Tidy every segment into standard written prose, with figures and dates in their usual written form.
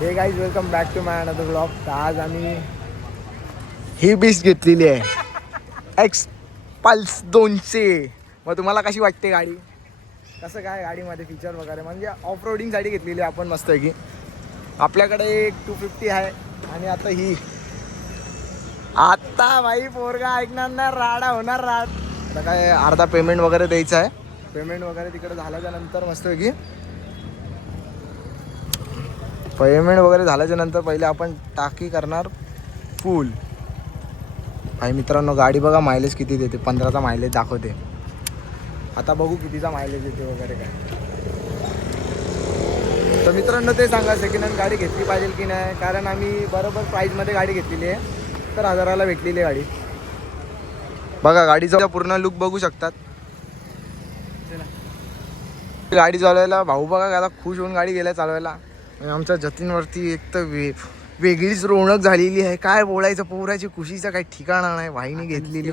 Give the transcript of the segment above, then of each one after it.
हे guys welcome back to my another blog. तर आज आम्ही ही बीस घेतलेली आहे एक्स पल्स 200. मग तुम्हाला कशी वाटते गाडी, कसं काय गाडीमध्ये फीचर वगैरे, म्हणजे ऑफ रोडिंगसाठी घेतलेली आहे आपण मस्त आहे की. आपल्याकडे एक 250 आहे आणि आता ही आता भाई पोरगा ऐकणार नाही, राडा होणार राड. आता काय अर्धा पेमेंट वगैरे द्यायचं आहे. पेमेंट वगैरे तिकडे झाल्याच्या नंतर मस्त आहे की पेमेंट वगैरे झाल्याच्या नंतर पहिले आपण टाकी करणार फुल. भाई मित्रांनो गाडी बघा मायलेज किती देते, 15चा मायलेज दाखवते. आता बघू कितीचा मायलेज देते वगैरे काय. तर मित्रांनो ते सांगा सेकंड हँड गाडी घेतली पाहिजे की नाही, कारण आम्ही बरोबर प्राईजमध्ये गाडी घेतलेली आहे. 70,000ला भेटलेली आहे गाडी. बघा गाडीचा पूर्ण लुक बघू शकतात. गाडी चालवायला भाऊ बघा आता खुश होऊन गाडी गेल्या चालवायला. आमच्या जतीनवरती एक तर वेगळीच रोनक झालेली आहे. काय बोलायचं, पोराची खुशीचा काही ठिकाणा नाही. भाईने घेतलेली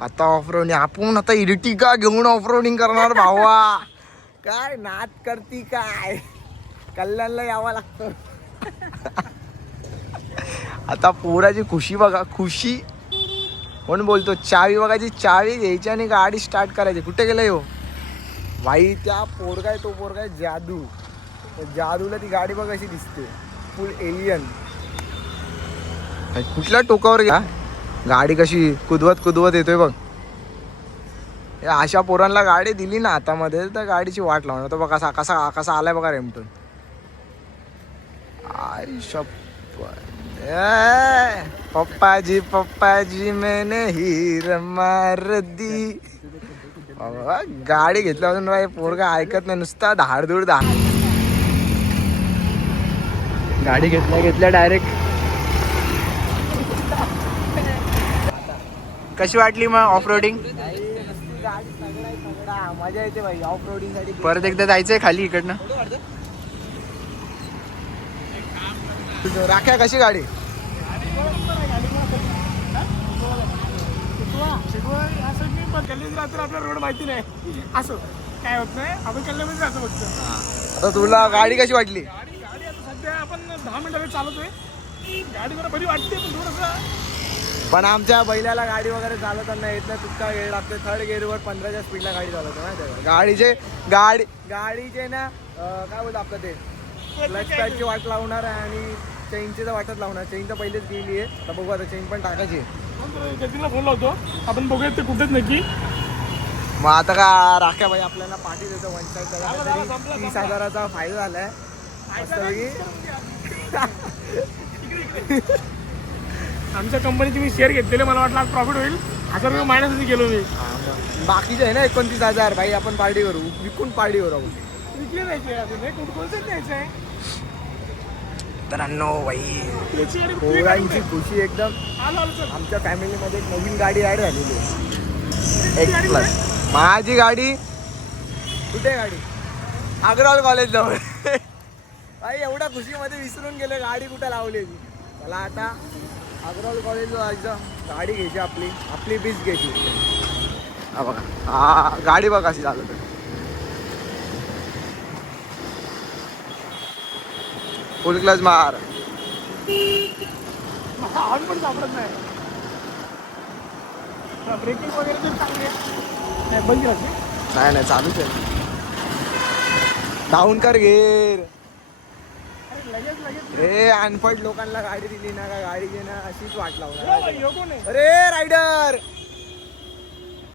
आता ऑफ रोडिंग. आपण आता इर्टिगा घेऊन ऑफ रोडिंग करणार भावा. काय नाद करती काय, कल्याणला यावं लागतं. आता पोराची खुशी बघा, खुशी कोण बोलतो. चावी बघायची, चावी घ्यायची आणि गाडी स्टार्ट करायची. कुठे गेलं हो भाई, त्या पोरगा आहे तो पोरगा आहे जादू. जादूला ती गाडी बघ कशी दिसते, फुल एलियन. कुठल्या टोकावर घ्या गाडी कशी कुदवत कुदवत येतोय बघ. अशा पोरांना गाडी दिली ना हातामध्ये तर गाडीची वाट लावणार. तो बघा कसा कसा कसा आलाय बघा रेमटून. पप्पाजी मैंने हीर मार दी. गाडी घेतल्यापासून बाई पोरगा ऐकत नाही, नुसता धाडधूड गाडी घेतल्या डायरेक्ट. कशी वाटली मग ऑफ रोडिंग? मजा येते भाई ऑफ रोडिंग साठी. परत एकदा जायचंय खाली इकडनं. राख्या कशी गाडी? आपला रोड माहिती नाही, असं काय होत नाही. आपण कल्याणमध्ये राहतो फक्त. आता तुला गाडी कशी वाटली? गाडी आता सध्या आपण 10 मिनिटात चालवतोय. गाडी मला बरी वाटते पण थोडंसं. पण आमच्या बैलाला गाडी वगैरे चालवताना येत नाही, तुटका गेअर लागते. 3rd गेअरवर 15च्या स्पीडला गाडी चालवतो ना. गाडीचे ना काय बोलतो आपलं ते क्लच पॅडची वाट लावणार आहे आणि चेनची तर वाटच लावणार. चेन तर पहिलेच गेली आहे, आता बघू आता चेन पण टाकायची आहे. जतीनला फोन लावतो आपण, बघूया ते कुठेच नक्की. मग आता का राख्या भाई आपल्याला पाठी देतो. 1 साईड 30,000चा फायदा झालाय. आमच्या कंपनीचे मी शेअर घेतलेले, मला वाटलं आज प्रॉफिट होईल. 1000 रुपये मायनस गेलो मी. बाकीचे आहे ना 29,000 भाई, आपण पार्टी करू, विकून पार्टी करू. आपण विकले जायचे अजून कोणतं द्यायचं आहे मित्रांनो भाई. पोरांची खुशी एकदम. आमच्या फॅमिलीमध्ये एक नवीन गाडी ॲड झालेली आहे, एक्स प्लस. माझी गाडी कुठे गाडी अग्रवाल कॉलेज जवळ. भाई एवढ्या खुशीमध्ये विसरून गेले गाडी कुठे लावलेली. मला आता अग्रवाल कॉलेजला जायचं, गाडी घ्यायची आपली बीस घ्यायची. हा बघा, हा गाडी बघा कशी चालत. फुल क्लास मार. हॉर्न पण सापडत नाही. ब्रेकिंग वगैरे तर चांगली आहे, बंद नाही चालूच आहे. डाऊन कर घेर. हे अनपढ लोकांना गाडी दिली ना का गाडी घेणं अशीच वाट लावणार. अरे रायडर